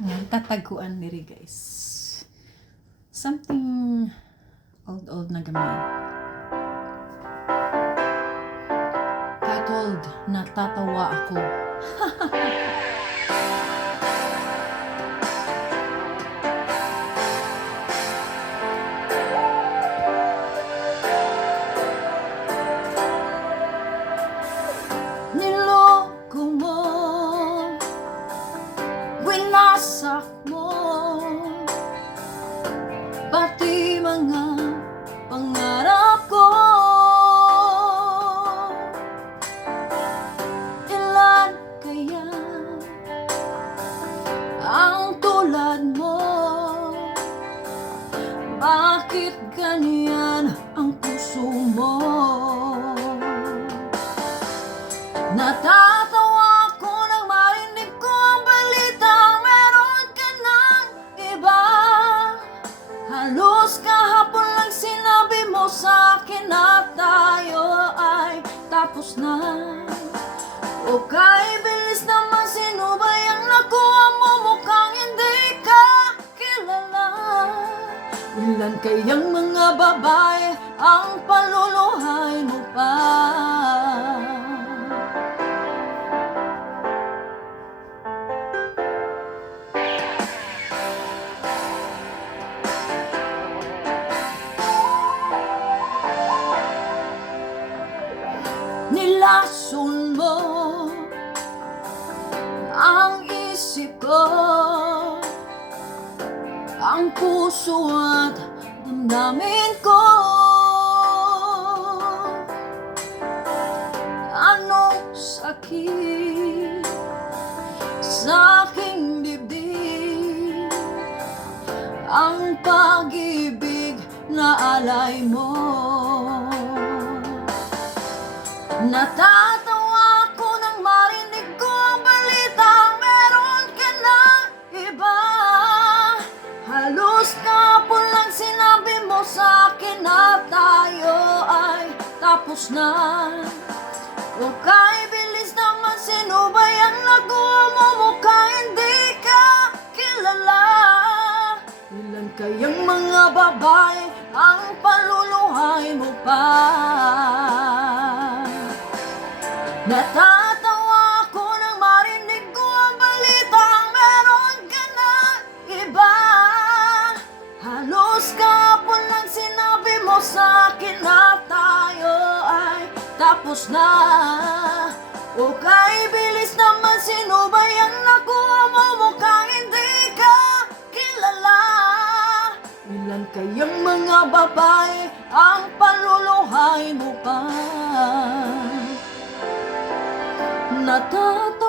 Tataguan diri guys. Something old na gamay. Titled, Natatawa Ako. Niloko mo, winasak mo, pati mga pangarap ko. Ilan kaya ang tulad mo? Bakit ganyan ang puso mo? Natatawa ako nang marinig ko ang balita, meron ka ng iba. Halos kahapon lang sinabi mo sa akin na tayo ay tapos na. O kay bilis naman, sino ba yung nakuha mo? Mukhang hindi ka kilala. Ilan kayang mga babae ang paluluhay mo pa? Nilason mo ang isip ko, ang puso at damdamin ko. Anong sakit sa aking dibdib, ang pag-ibig na alay mo. Natatawa ako nang marinig ko ang balita, meron ka ng iba. Halos kahapon lang sinabi mo sa akin na tayo ay tapos na. O kay bilis naman, sino ba yung nakuha mo? Mukhang hindi ka kilala. Ilan kayang mga babae ang paluluhay mo pa? Natatawa ako nang marinig ko ang balita, meron ka na iba. Halos kahapon lang sinabi mo sa akin na tayo ay tapos na. O kay bilis naman, sino ba yung nakuha mo? Mukhang hindi ka kilala. Ilan kayang mga babae ang paluluhay mo pa? Natatawa